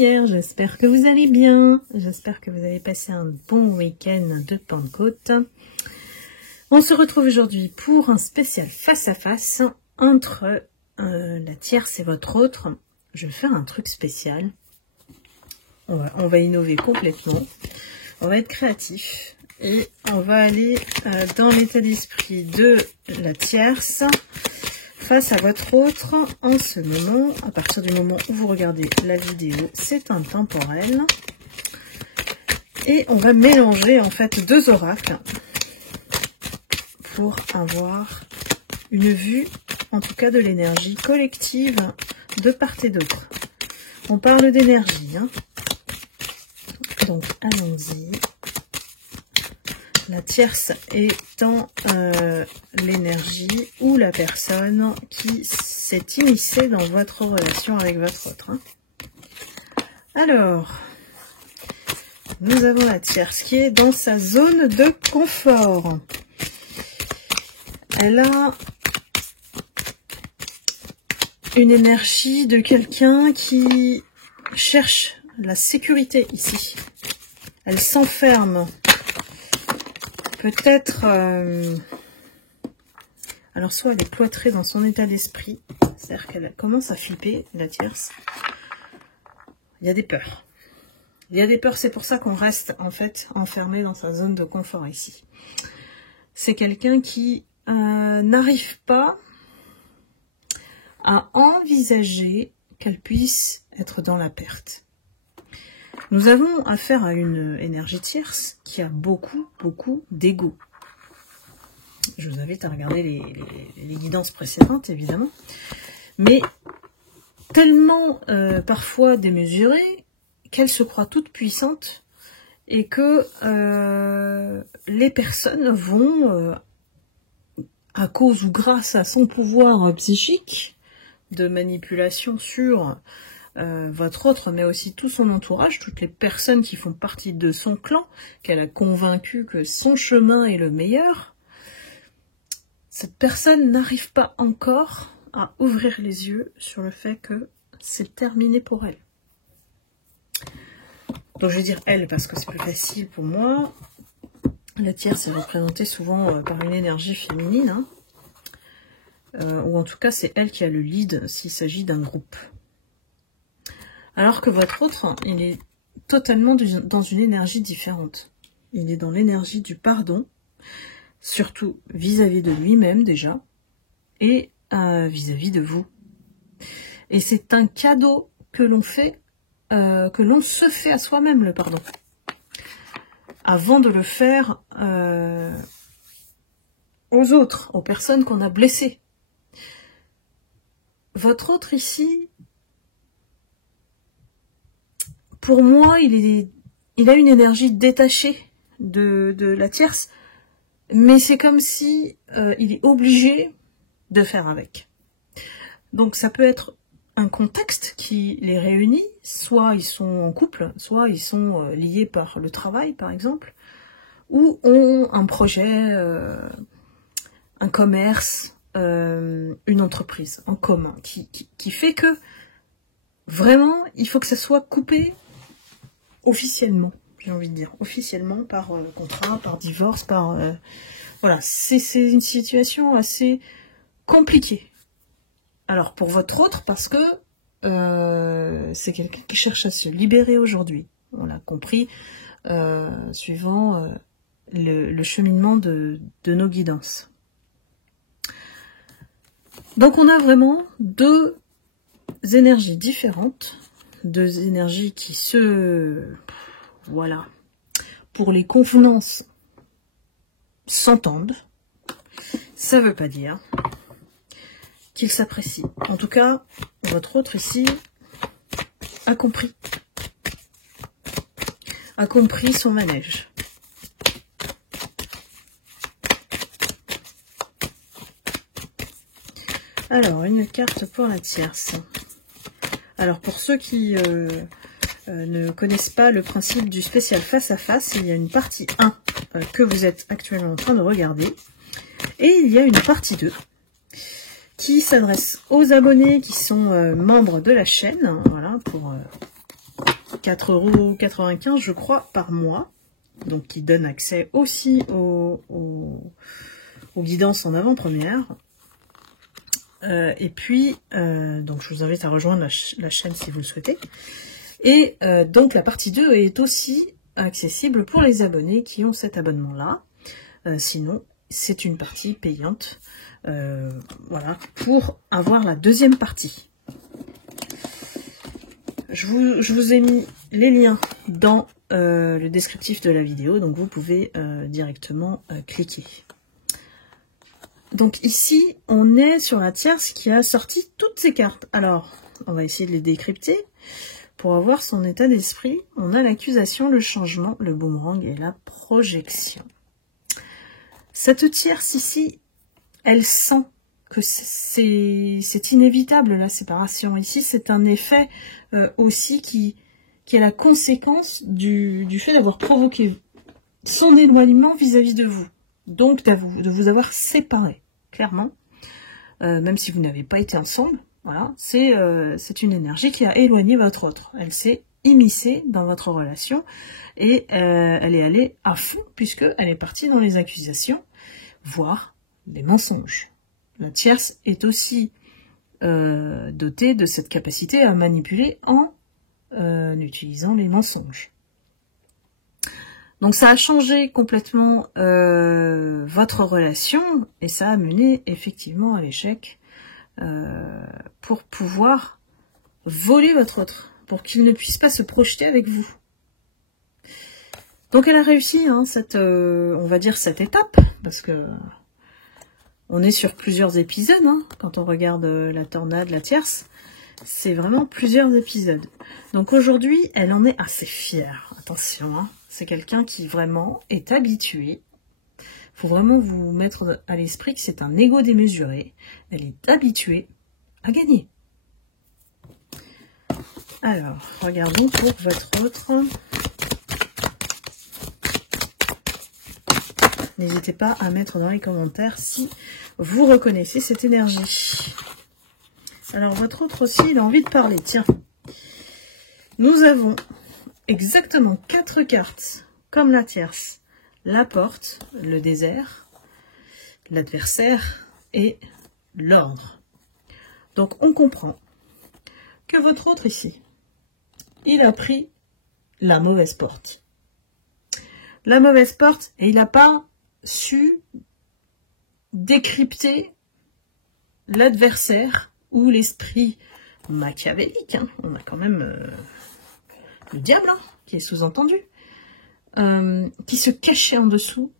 lumière, j'espère que vous allez bien, j'espère que vous avez passé un bon week-end de Pentecôte. On se retrouve aujourd'hui pour un spécial face-à-face entre la tierce et votre autre. Je vais faire un truc spécial, on va innover complètement, on va être créatif et on va aller dans l'état d'esprit de la tierce face à votre autre en ce moment. À partir du moment où vous regardez la vidéo, c'est intemporel. Et on va mélanger en fait deux oracles pour avoir une vue, en tout cas de l'énergie collective de part et d'autre. On parle d'énergie, hein. Donc allons-y. La tierce étant l'énergie ou la personne qui s'est immiscée dans votre relation avec votre autre. Hein. Alors, nous avons la tierce qui est dans sa zone de confort. Elle a une énergie de quelqu'un qui cherche la sécurité ici. Elle s'enferme. Peut-être, alors soit elle est cloîtrée dans son état d'esprit, c'est-à-dire qu'elle commence à flipper, la tierce. Il y a des peurs. Il y a des peurs, c'est pour ça qu'on reste en fait enfermé dans sa zone de confort ici. C'est quelqu'un qui n'arrive pas à envisager qu'elle puisse être dans la perte. Nous avons affaire à une énergie tierce qui a beaucoup d'ego. Je vous invite à regarder les guidances précédentes, évidemment. Mais tellement parfois démesurée qu'elle se croit toute puissante et que les personnes vont, à cause ou grâce à son pouvoir psychique de manipulation sur votre autre, mais aussi tout son entourage, toutes les personnes qui font partie de son clan, qu'elle a convaincu que son chemin est le meilleur, cette personne n'arrive pas encore à ouvrir les yeux sur le fait que c'est terminé pour elle. Donc je vais dire elle parce que c'est plus facile pour moi. La tierce est représentée souvent par une énergie féminine, hein. Ou en tout cas c'est elle qui a le lead s'il s'agit d'un groupe. Alors que votre autre, il est totalement dans une énergie différente. Il est dans l'énergie du pardon, surtout vis-à-vis de lui-même déjà, et vis-à-vis de vous. Et c'est un cadeau que l'on fait, que l'on se fait à soi-même, le pardon. Avant de le faire aux autres, aux personnes qu'on a blessées. Votre autre ici, pour moi, il a une énergie détachée de la tierce, mais c'est comme si il est obligé de faire avec. Donc ça peut être un contexte qui les réunit, soit ils sont en couple, soit ils sont liés par le travail par exemple, ou ont un projet, un commerce, une entreprise en commun, qui fait que vraiment il faut que ça soit coupé officiellement, j'ai envie de dire, officiellement par contrat, par divorce, par... voilà, c'est une situation assez compliquée. Alors pour votre autre, parce que c'est quelqu'un qui cherche à se libérer aujourd'hui. On l'a compris, suivant le cheminement de nos guidances. Donc on a vraiment deux énergies différentes, deux énergies qui se... voilà, pour les convenances s'entendent. Ça veut pas dire qu'ils s'apprécient. En tout cas, votre autre ici a compris son manège. Alors, une carte pour la tierce. Alors, pour ceux qui ne connaissent pas le principe du spécial face-à-face, il y a une partie 1 que vous êtes actuellement en train de regarder. Et il y a une partie 2 qui s'adresse aux abonnés qui sont membres de la chaîne, voilà, pour 4,95 € je crois par mois, donc qui donne accès aussi aux guidances en avant-première. Et puis, donc je vous invite à rejoindre la chaîne si vous le souhaitez. Et donc la partie 2 est aussi accessible pour les abonnés qui ont cet abonnement-là. Sinon, c'est une partie payante, voilà, pour avoir la deuxième partie. Je vous ai mis les liens dans le descriptif de la vidéo, donc vous pouvez directement cliquer. Donc ici, on est sur la tierce qui a sorti toutes ses cartes. Alors, on va essayer de les décrypter. Pour avoir son état d'esprit, on a l'accusation, le changement, le boomerang et la projection. Cette tierce ici, elle sent que c'est inévitable la séparation. Ici, c'est un effet aussi qui est la conséquence du fait d'avoir provoqué son éloignement vis-à-vis de vous. Donc, de vous avoir séparé, clairement. Même si vous n'avez pas été ensemble, voilà, c'est une énergie qui a éloigné votre autre. Elle s'est immiscée dans votre relation et elle est allée à fond puisqu'elle est partie dans les accusations, voire des mensonges. La tierce est aussi dotée de cette capacité à manipuler en utilisant les mensonges. Donc ça a changé complètement votre relation et ça a mené effectivement à l'échec pour pouvoir voler votre autre, pour qu'il ne puisse pas se projeter avec vous. Donc elle a réussi, hein, on va dire cette étape, parce que on est sur plusieurs épisodes, hein, quand on regarde la tornade, la tierce, c'est vraiment plusieurs épisodes. Donc aujourd'hui, elle en est assez fière, attention, hein. C'est quelqu'un qui vraiment est habitué. Il faut vraiment vous mettre à l'esprit que c'est un ego démesuré. Elle est habituée à gagner. Alors, regardons pour votre autre. N'hésitez pas à mettre dans les commentaires si vous reconnaissez cette énergie. Alors, votre autre aussi, il a envie de parler. Tiens, nous avons exactement 4 cartes, comme la tierce. La porte, le désert, l'adversaire et l'ordre. Donc, on comprend que votre autre ici, il a pris la mauvaise porte. La mauvaise porte, et il n'a pas su décrypter l'adversaire ou l'esprit machiavélique. Hein. On a quand même le diable, hein, qui est sous-entendu, qui se cachait en dessous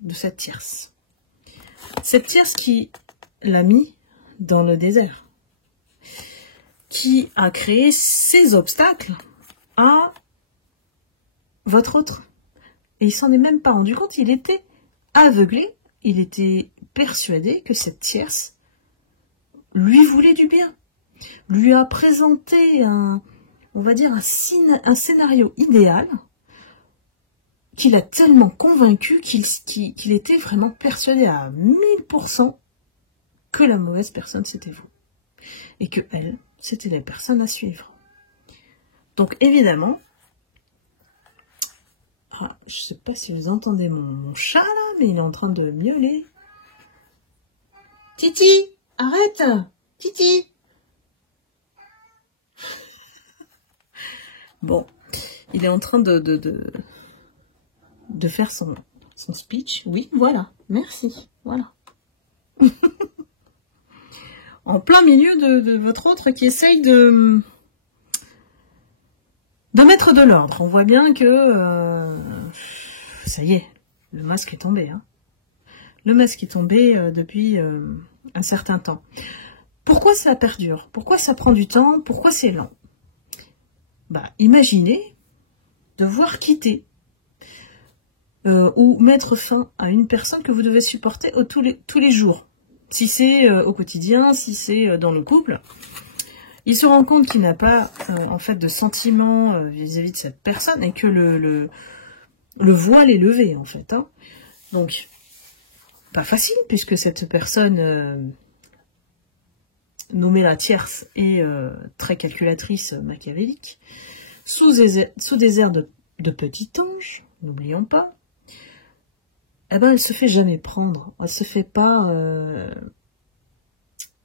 de cette tierce. Cette tierce qui l'a mis dans le désert, qui a créé ces obstacles à votre autre. Et il s'en est même pas rendu compte, il était aveuglé, il était persuadé que cette tierce lui voulait du bien, lui a présenté on va dire un scénario idéal qu'il a tellement convaincu qu'il était vraiment persuadé à 1000% que la mauvaise personne c'était vous. Et que elle, c'était la personne à suivre. Donc évidemment, je sais pas si vous entendez mon chat là, mais il est en train de miauler. Titi, arrête! Titi! Bon, il est en train de faire son speech. Oui, voilà, merci, voilà. En plein milieu de votre autre qui essaye de mettre de l'ordre. On voit bien que ça y est, le masque est tombé. Hein. Le masque est tombé depuis un certain temps. Pourquoi ça perdure? Pourquoi ça prend du temps? Pourquoi c'est lent? Bah, imaginez devoir quitter ou mettre fin à une personne que vous devez supporter tous les jours. Si c'est au quotidien, si c'est dans le couple, il se rend compte qu'il n'a pas en fait de sentiments vis-à-vis de cette personne et que le voile est levé en fait. Hein. Donc, pas facile puisque cette personne nommée la tierce est très calculatrice machiavélique. sous des airs de petit ange, n'oublions pas, eh ben, elle se fait jamais prendre. Elle se fait pas...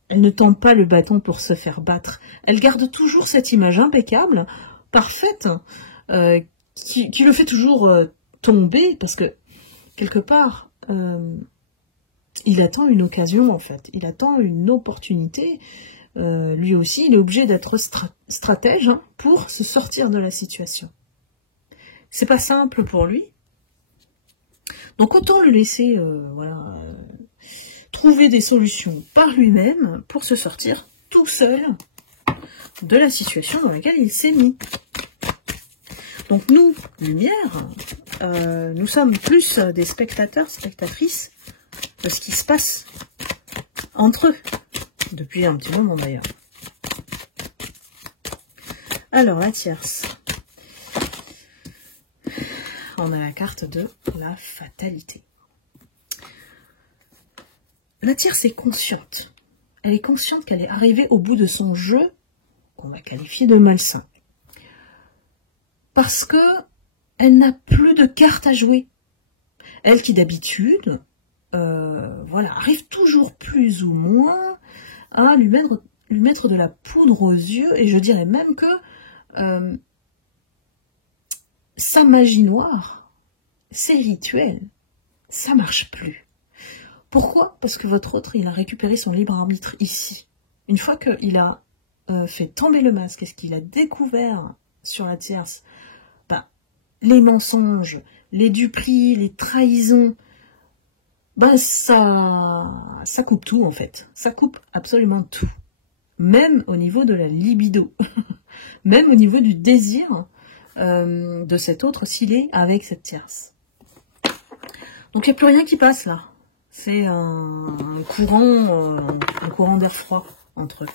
elle ne tend pas le bâton pour se faire battre. Elle garde toujours cette image impeccable, parfaite, qui le fait toujours tomber, parce que, quelque part, il attend une occasion, en fait. Il attend une opportunité. Lui aussi, il est obligé d'être stratège pour se sortir de la situation. C'est pas simple pour lui. Donc autant le laisser trouver des solutions par lui-même pour se sortir tout seul de la situation dans laquelle il s'est mis. Donc nous, lumière, nous sommes plus des spectateurs, spectatrices de ce qui se passe entre eux, depuis un petit moment d'ailleurs. Alors la tierce. On a la carte de la fatalité. La tierce est consciente. Elle est consciente qu'elle est arrivée au bout de son jeu, qu'on va qualifier de malsain. Parce que elle n'a plus de cartes à jouer. Elle qui d'habitude, arrive toujours plus ou moins à lui mettre de la poudre aux yeux, et je dirais même que sa magie noire, ses rituels, ça marche plus. Pourquoi? Parce que votre autre, il a récupéré son libre arbitre ici. Une fois qu'il a fait tomber le masque, et ce qu'il a découvert sur la tierce, les mensonges, les duperies, les trahisons, ça coupe tout en fait. Ça coupe absolument tout. Même au niveau de la libido. Même au niveau du désir de cet autre s'il est avec cette tierce. Donc il n'y a plus rien qui passe là. C'est un courant d'air froid entre eux.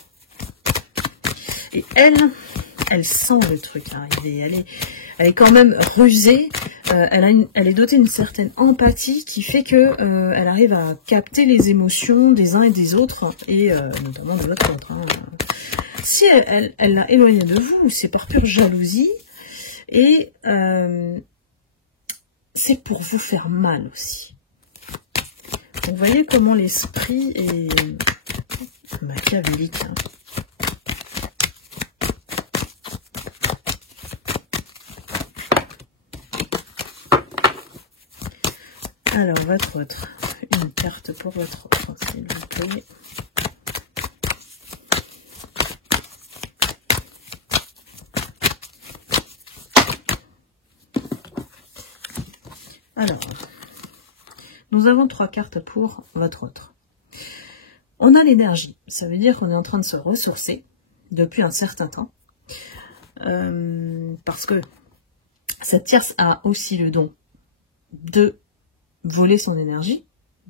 Et elle sent le truc arriver. Elle est quand même rusée. Elle est dotée d'une certaine empathie qui fait que elle arrive à capter les émotions des uns et des autres, et notamment de l'autre. Si elle l'a éloignée de vous, c'est par pure jalousie, et c'est pour vous faire mal aussi. Donc, vous voyez comment l'esprit est machiavélique. Alors, votre autre. Une carte pour votre autre, s'il vous plaît. Alors, nous avons 3 cartes pour votre autre. On a l'énergie. Ça veut dire qu'on est en train de se ressourcer depuis un certain temps. Parce que cette tierce a aussi le don de voler son énergie,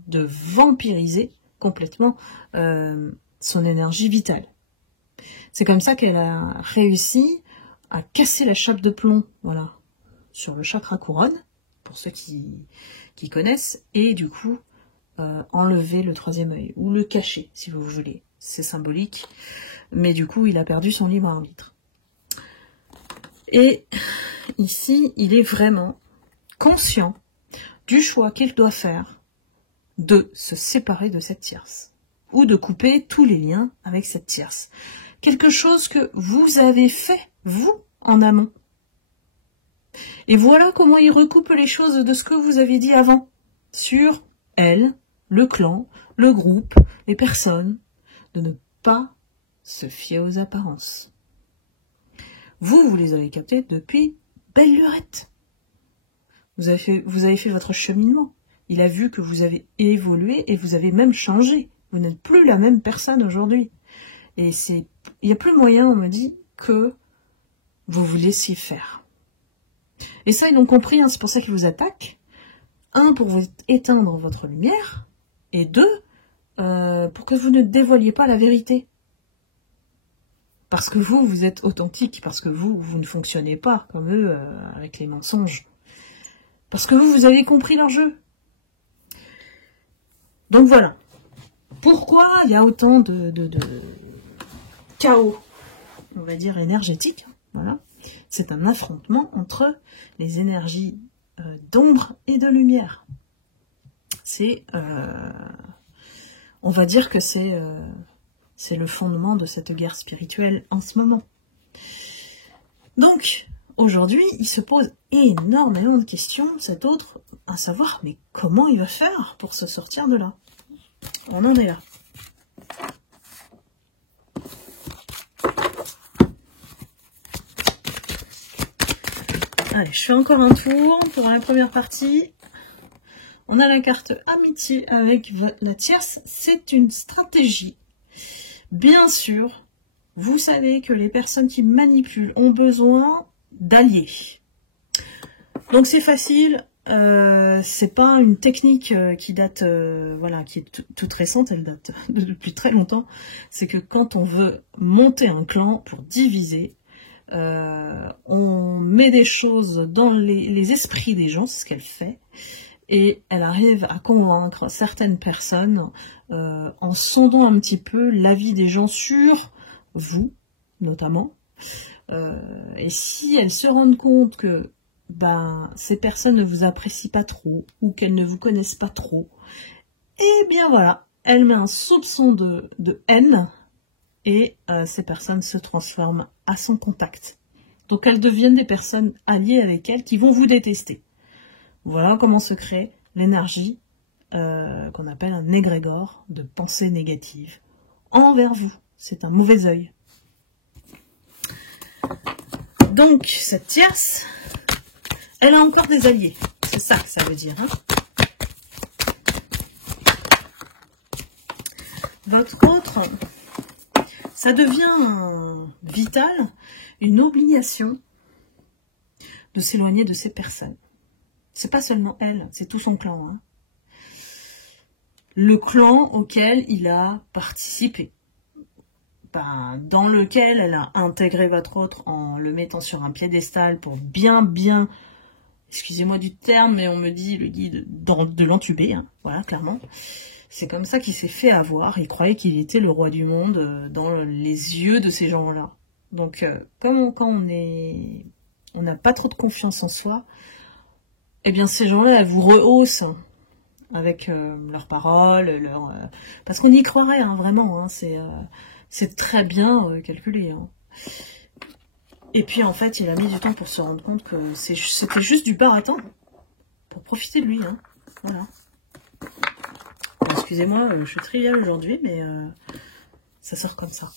de vampiriser complètement son énergie vitale. C'est comme ça qu'elle a réussi à casser la chape de plomb, voilà, sur le chakra couronne, pour ceux qui connaissent, et du coup enlever le 3e œil, ou le cacher, si vous voulez. C'est symbolique, mais du coup, il a perdu son libre arbitre. Et ici, il est vraiment conscient du choix qu'il doit faire de se séparer de cette tierce, ou de couper tous les liens avec cette tierce. Quelque chose que vous avez fait, vous, en amont. Et voilà comment il recoupe les choses de ce que vous avez dit avant, sur elle, le clan, le groupe, les personnes, de ne pas se fier aux apparences. Vous les avez captés depuis belle lurette. Vous avez fait votre cheminement. Il a vu que vous avez évolué et vous avez même changé. Vous n'êtes plus la même personne aujourd'hui. Et il n'y a plus moyen, on me dit, que vous vous laissiez faire. Et ça, ils l'ont compris, c'est pour ça qu'ils vous attaquent. 1, pour vous éteindre votre lumière. Et 2, pour que vous ne dévoiliez pas la vérité. Parce que vous êtes authentique. Parce que vous ne fonctionnez pas comme eux, avec les mensonges. Parce que vous avez compris leur jeu. Donc voilà. Pourquoi il y a autant de chaos, on va dire, énergétique, voilà. C'est un affrontement entre les énergies d'ombre et de lumière. C'est, on va dire que c'est le fondement de cette guerre spirituelle en ce moment. Donc, aujourd'hui, il se pose énormément de questions, cet autre, à savoir, mais comment il va faire pour se sortir de là? On en est là. Allez, je fais encore un tour pour la première partie. On a la carte amitié avec la tierce. C'est une stratégie. Bien sûr, vous savez que les personnes qui manipulent ont besoin d'alliés. Donc c'est facile. C'est pas une technique qui date, voilà, qui est toute récente. Elle date depuis très longtemps. C'est que quand on veut monter un clan pour diviser, on met des choses dans les esprits des gens, c'est ce qu'elle fait, et elle arrive à convaincre certaines personnes en sondant un petit peu l'avis des gens sur vous, notamment. Et si elles se rendent compte que ces personnes ne vous apprécient pas trop, ou qu'elles ne vous connaissent pas trop, et bien voilà, elle met un soupçon de haine, et ces personnes se transforment à son contact. Donc elles deviennent des personnes alliées avec elle qui vont vous détester. Voilà comment se crée l'énergie qu'on appelle un égrégore de pensée négative envers vous. C'est un mauvais œil. Donc cette tierce, elle a encore des alliés. C'est ça que ça veut dire. Hein. Votre autre, ça devient vital, une obligation de s'éloigner de ces personnes. C'est pas seulement elle, c'est tout son clan. Hein. Le clan auquel il a participé, dans lequel elle a intégré votre autre en le mettant sur un piédestal pour bien, excusez-moi du terme, mais on me dit le guide de l'entuber, hein, voilà, clairement. C'est comme ça qu'il s'est fait avoir. Il croyait qu'il était le roi du monde dans les yeux de ces gens-là. Donc, quand on n'a pas trop de confiance en soi, eh bien, ces gens-là, elles vous rehaussent avec leurs paroles, parce qu'on y croirait, hein, vraiment. Hein, c'est très bien calculé. Hein. Et puis, en fait, il a mis du temps pour se rendre compte que c'était juste du baratin pour profiter de lui. Hein. Voilà. Excusez-moi, je suis triviale aujourd'hui, mais ça sort comme ça.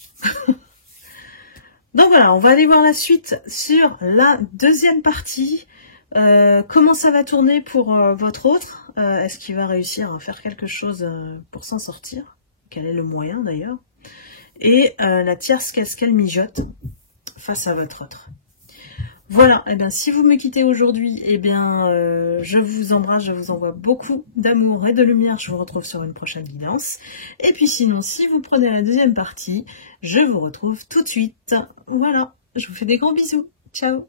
Donc voilà, on va aller voir la suite sur la deuxième partie. Comment ça va tourner pour votre autre? Est-ce qu'il va réussir à faire quelque chose pour s'en sortir? Quel est le moyen d'ailleurs? Et la tierce, qu'est-ce qu'elle mijote face à votre autre? Voilà, et bien si vous me quittez aujourd'hui, eh bien je vous embrasse, je vous envoie beaucoup d'amour et de lumière, je vous retrouve sur une prochaine guidance. Et puis sinon, si vous prenez la deuxième partie, je vous retrouve tout de suite. Voilà, je vous fais des gros bisous. Ciao!